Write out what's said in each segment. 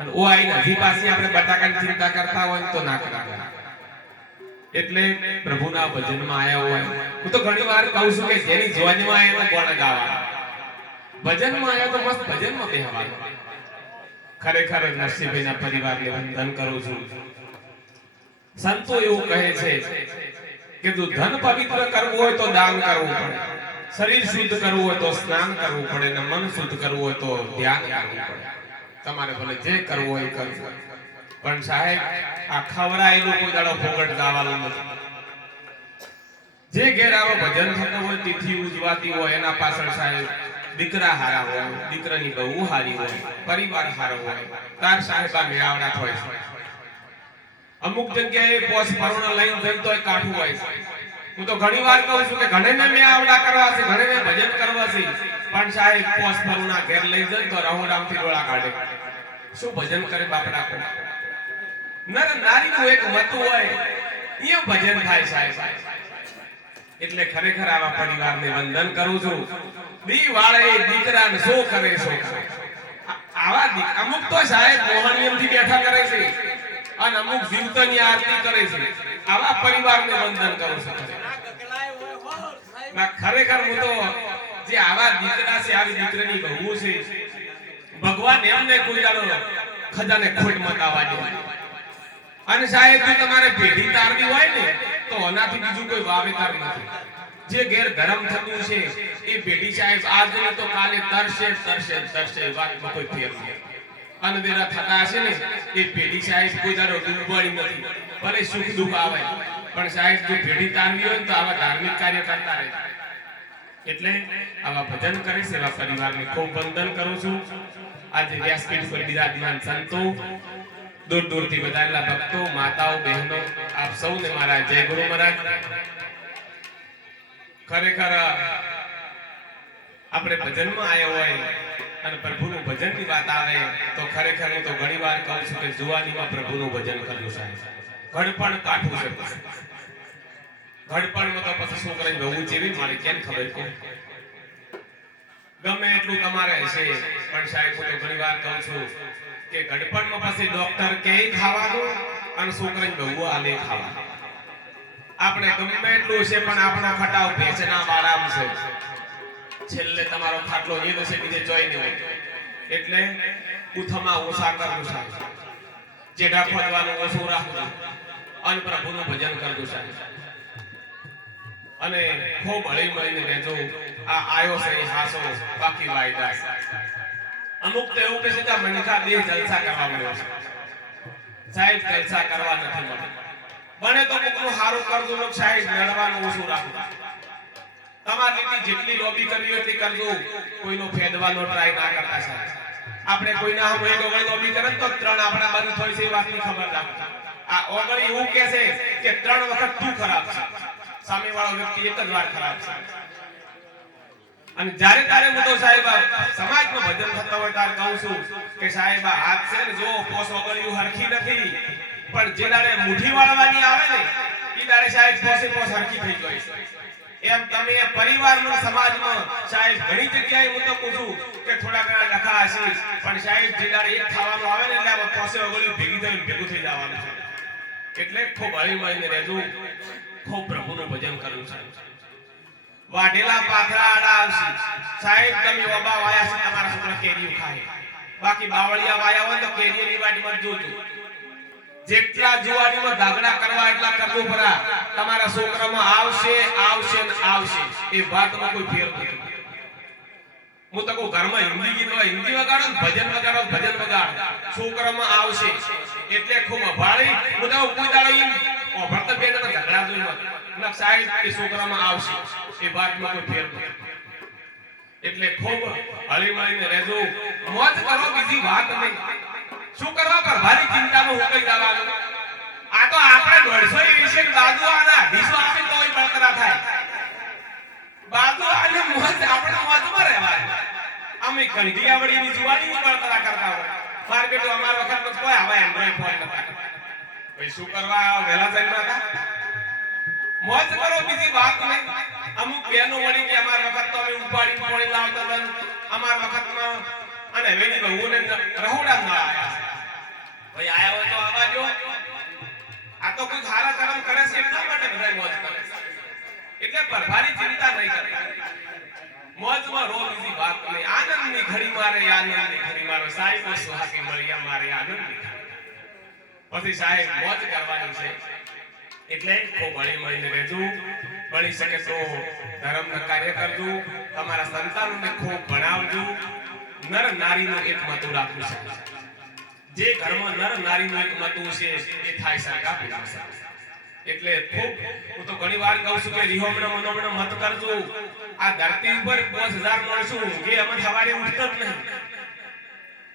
અને ઓ આઈ નદી પાસે આપણે બટાકાની ચિંતા કરતા હોય તો ના કરાય. એટલે પ્રભુના ભજનમાં આયા હોય. હું તો ઘણી વાર કહું છું કે જેની જોજમાં એનો ગુણ ગાવા. ભજનમાં આયા તો મસ્ત ભજનમાં બેહવાનું. ખરેખર નરસિંહભાઈના પરિવારને વંદન કરું છું. સંતો એવું કહે છે કે જો ધન પવિત્ર કરવું હોય તો દાન કરવું પડે, શરીર શુદ્ધ કરવું હોય તો સ્નાન કરવું પડે, અને મન શુદ્ધ કરવું હોય તો ધ્યાન કરવું પડે. તમારે ભલે જે કરવું હોય કરવું, પણ સાહેબ આ ખવરાયેલું કોઈ દાડો ફોગટ જવાનું નથી. જે ઘેર આવો ભજન થતું હોય, તિથિ ઉજવાતી હોય, એના પાછળ સાહેબ દીકરા હારા હોય, દીકરાની બહુ હારી હોય, પરિવાર હારો હોય, તાર સાહેબ આ મેળાવડા હોય. અમુક જગ્યાએ પોસ પરુણા લઈને જઈને તોય કાઠું હોય. હું તો ઘણી વાર કહું છું કે ઘણેને મેળાવડા કરવા છે, ઘણેને ભજન કરવા છે, પણ સાહેબ પોસ પરુણા ઘેર લઈ જાય તો રહોડામથી ડોળા કાઢે. શું ભજન કરે બાપડા કો? નર નારીનું એક મત હોય, એ ભજન થાય સાહેબ. એટલે ખરેખર આવા પરિવારને વંદન કરું છું. દી વાળે દીકરાને સો કરે સો કરે. આવા અમુક તો સાહેબ મોહનિયમથી બેઠા કરે છે, અને અમુક જીવતની આરતી કરે છે. આવા પરિવારને વંદન કરું છું. ખરેખર હું તો જે આવા દીકરા છે, આવી દીકરાની બહુ છે, ભગવાન એમને કોઈ દાડો ખજાને ખોટ મત આવવા દે. અને સાહેબ જો તમારે પેઢી તારવી હોય ને તો આનાથી બીજું કોઈ વાવેતર નથી. જે ઘેર ગરમ થતું છે એ પેઢી સાહેબ આજની તો કાલે તરશે તરશે તરશે, વાતમાં કોઈ ફેર નથી. અનદેરા થતા હશે ને એ પેઢી સાહેબ કોઈ દાડો ડૂબવાની નથી. ભલે સુખ દુઃખ આવે, પણ સાહેબ જો પેઢી તારવી હોય તો આવા ધાર્મિક કાર્ય કરતા રહે. એટલે આવા ભજન કરે છે એવા પરિવારને ખૂબ વંદન કરું છું. આજે વ્યાસપીઠ પર બિરાજમાન સંતો, દૂર દૂરથી વધારેલા ભક્તો, માતાઓ, બહેનો, આપ સૌને મારા જય ગુરુ મહારાજ. ખરેખર આપણે ભજનમાં આવ્યા હોય અને પ્રભુનું ભજનની વાત આવે તો ખરેખર હું તો ઘણી વાર કહું છું કે જુવાનીમાં પ્રભુનું ભજન કરવું સાહેબ. ઘડપણ કાઠું છે. ઘડપણમાં તો પછી છોકરાને બહુ ચેવી મારે કેમ ખબર કે ગમે એટલું તમારે હશે, પણ સાહેબ હું તો ઘણી વાર કહું છું કે ઘડપણમાં પછી ડોક્ટર કે ખાવાનું અને છોકરાને બહુ આલે ખાવાનું. આપણે ગમે એટલું છે પણ આપણો ખટાવ ભેંસના બારામ છે. છેલ્લે તમારો ખાટલો એ દશે બીજે જોઈ ન હોય. એટલે ઉથમાં ઓછા કરવું સાહેબ, જેઠા ખોદવાનું ઓછું રાખવું, અને પ્રભુનું ભજન કરવું સાહેબ. અને ખૂબ હળી મળીને રહેજો. આ આયો છે હાસો બાકી વાયદા. અમુક તો એવું કહે છે કે મનખા દેહ જલસા કરવા મળ્યો છે સાહેબ. જલસા કરવા નથી મળ્યો. બને તો કોકનું હારું કરજો ને સાહેબ, લડવાનું ઓછું રાખો. તમારી રીતે જેટલી લોબી કરવી એટલી કરજો, કોઈનો ફેદવાનો ટ્રાય ના કરતા સાહેબ. આપણે કોઈના હોય ઓગળી લોબી કરે તો ત્રણ આપણા બંધ થઈ છે એ વાતની ખબર રાખો. આ ઓગળી એવું કહે છે કે 3 વખત તું ખરાબ છે, સામેવાળો વ્યક્તિ એક જ વાર ખરાબ છે. અને જ્યારે તારે હું તો સાહેબ સમાજમાં ભજન થતા હોય ત્યારે કહું છું કે સાહેબ આ હાથ છે ને જો પોસ ઓગળ્યું હરખી નથી, પણ જે દાડે મુઠ્ઠી વાળવાની આવે ને એ દાડે સાહેબ પોસે પોસ હરખી થઈ જાય છે. એમ તમે પરિવારમાં સમાજમાં સાહેબ ઘણી જગ્યાએ હું તો કહું છું કે થોડા ઘણા લખા હશે, પણ સાહેબ જે દાડે એક ખાવાનું આવે ને એટલે પોસે ઓગળ્યું ભેગી થઈને ભેગું થઈ જવાનું છે. એટલે ખૂબ હળી મળીને રહેજો. ખૂબ પ્રભુનું ભજન કરવું સાહેબ. વાઢેલા પાથરા આડા આવશે સાહેબ. તમે ઓબા વાયા છે તમારા છોકરા કેરીઓ ખાય, બાકી બાવળિયા વાયા હોય તો કેરીની વાડીમાં જોજો. જેટલા જુવાનીમાં ધાગડા કરવા એટલા કરવું પરા. તમારા છોકરામાં આવશે આવશે ને આવશે, એ વાતમાં કોઈ ફેર નથી. હું તો કહું ઘરમાં હિન્દી ગીત હોય હિન્દી વગાડો, ભજન વગાડો ભજન વગાડો, છોકરામાં આવશે. એટલે ખૂબ અભાળી હું તો કોઈ દાડો ભરત બેન ઝઘડા જોઈ ના સાહેબ એ છોકરામાં આવશે, એ વાતમાં કોઈ ફેર નથી. એટલે ખૂબ હળી મળીને રહેજો. મોજ કરો, બીજી વાત નહીં. શું કરવા પર ભારી ચિંતામાં ઉકળી જવાનું? આ તો આપણે 150 વિશે બાજુ આના 200 આપે તોય બળતરા થાય. બાજુ આને મોજ આપણે મોજમાં રહેવાય. અમે કંઠિયાવડીની જુવાનીની બળતરા કરતા હોય. માર બેટો અમાર વખત કોઈ આવે એન્ડ્રોઈડ ફોન નતા. ભાઈ શું કરવા વેલા જન્મા હતા? મોજ કરો, બીજી વાત નહીં. અમુક બહેનો વળી કે અમાર વખત તો અમે ઉપાડી પાણી લાવતા હતા અમાર વખતમાં, અને વેની બહુને રહોડા ના આયા. પરભારી ચિંતા નહીં કરતા, મોજમાં રો બીજી વાત નહીં, આનંદની ઘડી મારે, આનંદની ઘડી મારો સાહેબો સુહાગી મળ્યા મારે આનંદની ઘડી. પછી સાહેબ મોજ કરવાની છે, એટલે ખૂબ હળી મળીને રહેજો. બની શકે તો ધર્મનું કાર્ય કરજો, તમારા સંતાનોને ખૂબ ભણાવજો. નર નારીનું એક મતું રાખવું છે, જે ઘરમાં નર નારીનું એક મતું છે એ થાય સરખા પૈસા. એટલે ખૂબ હું તો ઘણી વાર કહું છું કે રિહોમણા મનોમણા મત કરજો. આ ધરતી ઉપર 5000 માણસો ઊંઘે અમે સવારે ઉઠતો જ નહીં.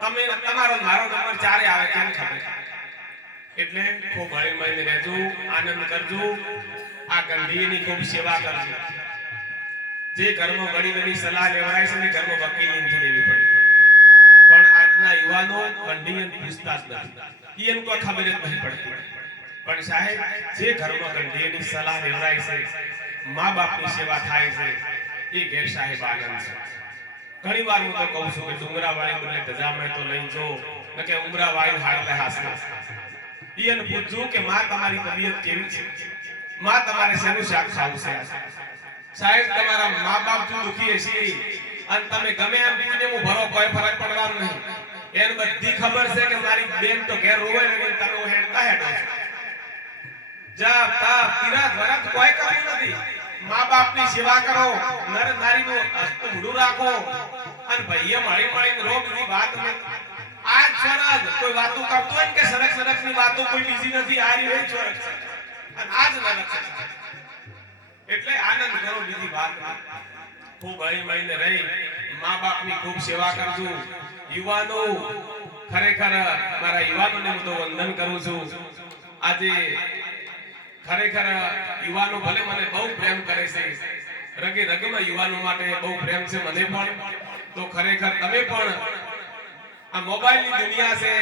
તમે તમારો મારો નંબર ચારે આવે કેમ ખબર? એટલે ખૂબ હળી મળીને રહેજો, આનંદ કરજો. આ ગંધીની ખૂબ સેવા કરજો. જે ઘરમાં વડીલોની સલાહ લેવડાય છે ને ઘરમાં વકીલી નથી લેવી પડે, પણ આજના યુવાનો ગંધીને પૂછતા જ નથી, એને કોઈ ખબર જ નહીં પડતી. પણ સાહેબ જે ઘરમાં ગંધીની સલાહ લેવડાય છે, મા બાપની સેવા થાય છે, એ ઘેર સાહેબ આનંદ છે. ઘણી વાર હું તો કહું છું કે ડુંગરાવાળી બદલે ધજામણે તો લઈ જો ન કે ઉમરાવાળી હાડલે હાસના. એને પૂછજો કે માં તમારી તબિયત કેવી છે, માં તમારે શેનું શાક ખાવું છે. સાહેબ તમારા મા બાપ જો દુખી હશે અને તમે ગમે એમ પૂછીને હું ભરો કોઈ ફરક પડવાનો નહીં. એને બધી ખબર છે કે મારી બેન તો ઘેર રોવે ને તમે હેડતા હેડો જા તા પીરા દ્વારા કોઈ કરવું નથી. મા બાપની સેવા કરો, નર નારીનું હસ્ત ઊંડું રાખો અને ભાઈએ મળી મળીને રોગ ની વાત નહીં. આજ સ્વર્ગ કોઈ વાતો કરતો હોય કે સરક સરકની વાતો કોઈ બીજી નથી, આ રહી એ સ્વર્ગ છે અને આજ નરક છે. એટલે આનંદ કરો, બીજી વાત ખૂબ હળી મળીને રહી મા બાપની ખૂબ સેવા કરજો. યુવાનો ખરેખર મારા યુવાનોને હું તો વંદન કરું છું. આજે ખરેખર યુવાનો ભલે મને બહુ પ્રેમ કરે છે, રગે રગમાં યુવાનો માટે બહુ પ્રેમ છે મને પણ. તો ખરેખર તમે પણ આ મોબાઈલની દુનિયા છે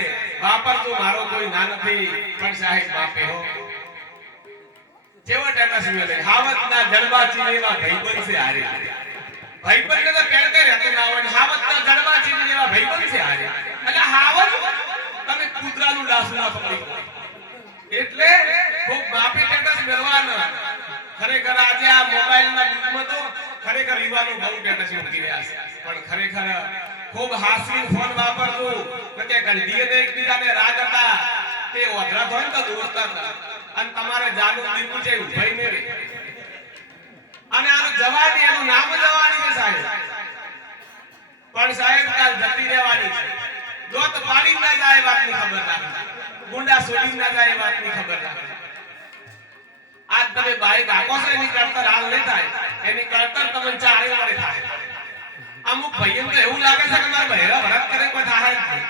વાપરજો, મારો કોઈ ના નથી, પણ સાહેબ બાપે હો જેવો ટાટા સુવે હાવતના જડબા ચીનેવા ભાઈબંધ છે હારે. ભાઈબંધ ને તો પેડકે રહેતો ના હોય, હાવતના જડબા ચીનેવા ભાઈબંધ છે હારે. એટલે હાવત તમે કૂતરાનું ડાસું ના પકડી. એટલે ખૂબ બાપી ટેટસ મેળવાના. ખરેખર આજે આ મોબાઈલના યુગમાં તો ખરેખર યુવાનો બહુ ટેટસ મૂકી રહ્યા છે, પણ ખરેખર ખૂબ હાસ્ય ફોન વાપરજો કે ગંધીએ એકબીજાને રાજ હતા તે ઓધરા ધોન તો દોડતા હતા અને તમારે જાનું દીકું છે ઉભઈ ને રે. અને આનું જવાની એનું નામ જવાની છે સાહેબ, પણ સાહેબ કાલ જતી રહેવાની છે. દોત પાડી ના જાય વાતની ખબર રાખી, ગુંડા સોડી ના જાય વાતની ખબર રાખી. આજ તમે બાઈક આકો છો એની કળતર હાલ નહીં થાય, એની કળતર તમને ચારે વાળે થાય. અમુક ભાઈઓ તો એવું લાગે છે કે મારા બહેરા ભરત કરે કોઈ થાય જ નહીં.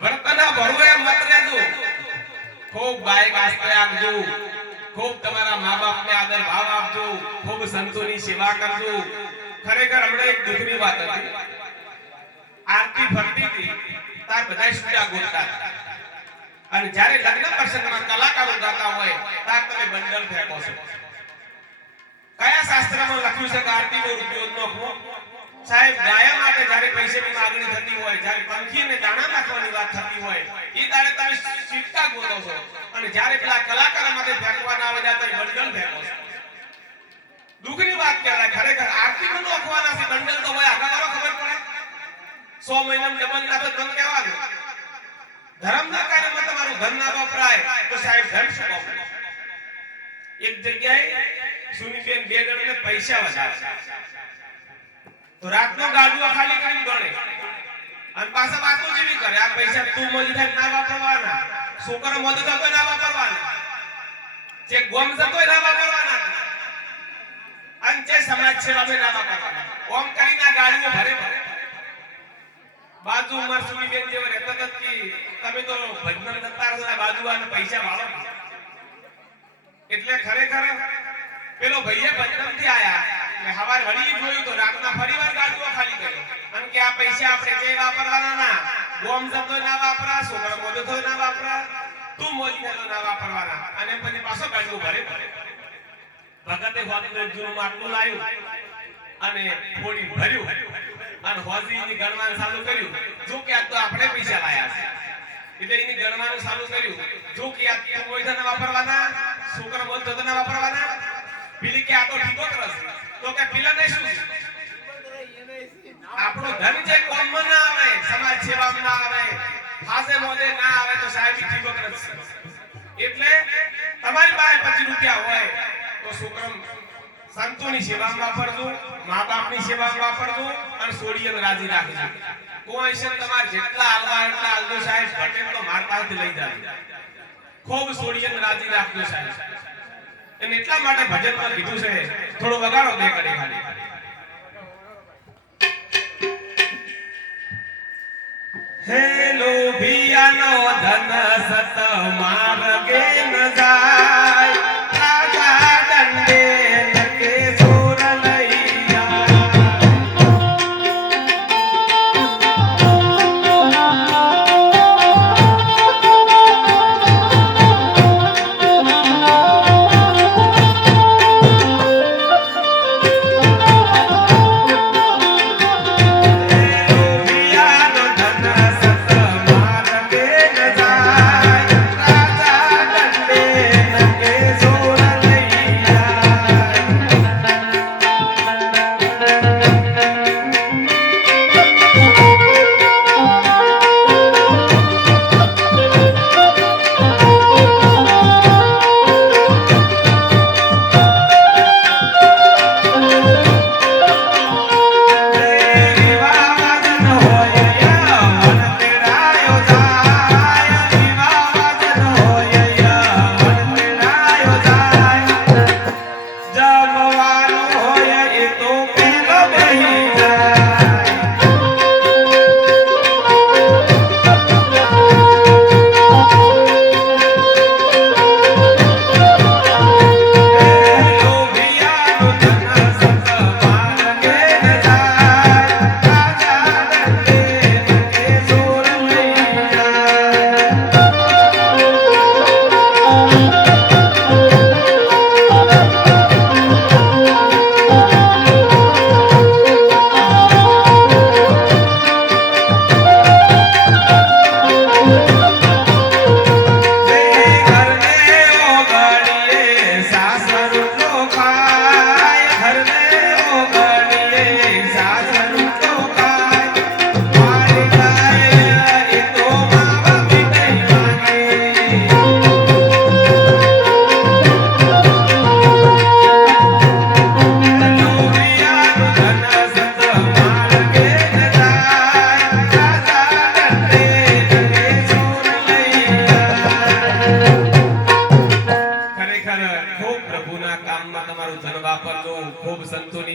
ભરતના ભરવો એમ મત રહેજો. ખૂબ બાઈક આસ્તે આપજો, ખૂબ તમારા મા બાપને આદર ભાવ આપજો, ખૂબ સંતોની સેવા કરજો. ખરેખર હમણાં એક દુઃખની વાત હતી. આરતી ફરતી હતી તાર બધા સુડા ગોતતા હતા અને જ્યારે લગ્ન પ્રસંગમાં કલાકારો ગાતા હોય તાર તમે બંડલ ફેંકો છો. કયા શાસ્ત્રમાં લખ્યું છે કે આરતીનો રૂપિયો ન ખો? સાહેબ ગાયા માટે જ્યારે પૈસાની માંગણી થતી હોય, જ્યારે પંખીને દાણા નાખવાની વાત થતી હોય, એ તારે તમે સિક્કા ગોતો છો અને જ્યારે પેલા કલાકાર માટે ફેંકવાના આવે ત્યારે તમે બંડલ ફેંકો છો. દુઃખની વાત કહેવાય. ખરેખર આરતીમાં નોખવાના છે બંડલ તો હોય આગળ ખબર પડે. 100 મહિનામાં ડબલ ના તો ધન કહેવાનું. ધર્મના કાર્યમાં તમારું ધન ના વપરાય તો સાહેબ ધન શું વપરાય? એક જગ્યાએ સુનીબેન બે જણને પૈસા વધારે તો રાતનો ગાડુઓ ખાલી કરી ગણે અને પાછા વાતો જેવી કરે. આ પૈસા તું મોજી થાય ના વાપરવાના, છોકરો મોજી થતો ના વાપરવાના, જે ગોમ જતો ના વાપરવાના અને જે સમાજ સેવા ના વાપરવાના. ઓમ કરીને ગાડીઓ ભરે ભરે. બાજુ ઉમર સુનીબેન જેવો રહેતા નથી, તમે તો ભજન દત્તાર છો બાજુવાને પૈસા વાળો. એટલે ખરેખર પેલો ભાઈએ ભજન થી આયા ને હવારે વળી જોયું તો રાતના ફરીવાર ગાડીઓ ખાલી કરી અને કે આ પૈસા આપણે જે વાપરવાના ના, ગોમ જતો ના વાપરા, છોકરો મોજો તો ના વાપરા, તું મોજી તો ના વાપરવાના. અને પછી પાછો ગાડીઓ ભરે ભરે. ભગતે હોદનું જૂનું માટલું લાવ્યું અને થોડી ભર્યું અને હોજીની ગણવાનું ચાલુ કર્યું. જો કે આ તો આપણે પૈસા લાયા છે એટલે એની ગણવાનું ચાલુ કર્યું. જો કે આ તું કોઈ ધન વાપરવાના, છોકરો મોજો તો ના વાપરવાના. પેલી કે આ તો ઠીકો રસ તો કે પેલા ને શું આપણો ધન જે કોમમાં ના આવે સમાજ સેવામાં ના આવે ફાસે મોદે ના આવે તો સાહેબ ઠીકો રસ એટલે તમારી પાસે 25 રૂપિયા હોય તો છોકરામ સંતોની સેવામાં વાપરજો મા-બાપની સેવામાં વાપરજો અને સોડિયન રાજી રાખજો કોઈ છે તમાર જેટલા આલવા એટલા આલજો સાહેબ ઘટે તો માર પાસેથી લઈ જાજો ખૂબ સોડિયન રાજી રાખજો સાહેબ અને એટલા માટે ભજનમાં કીધું છે થોડો વગાડો બે કરી ખાલી હેલો ભિયાનો ધન સત માર્ગે ન જાય રાજા દંડે નકે સોર લઈયા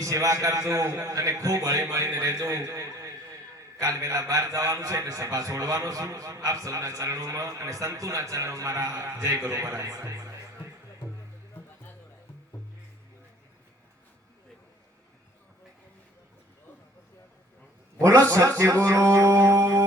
સેવા કરજો અને ખૂબ હળી મળીને રહેજો કાલ વેલા બહાર જવાનું છે એટલે સભા છોડવાનો છું આપ સૌના ચરણોમાં અને સંતોના ચરણોમાં મારા જય ગુરુ મહારાજ બોલો સત્ય ગુરુ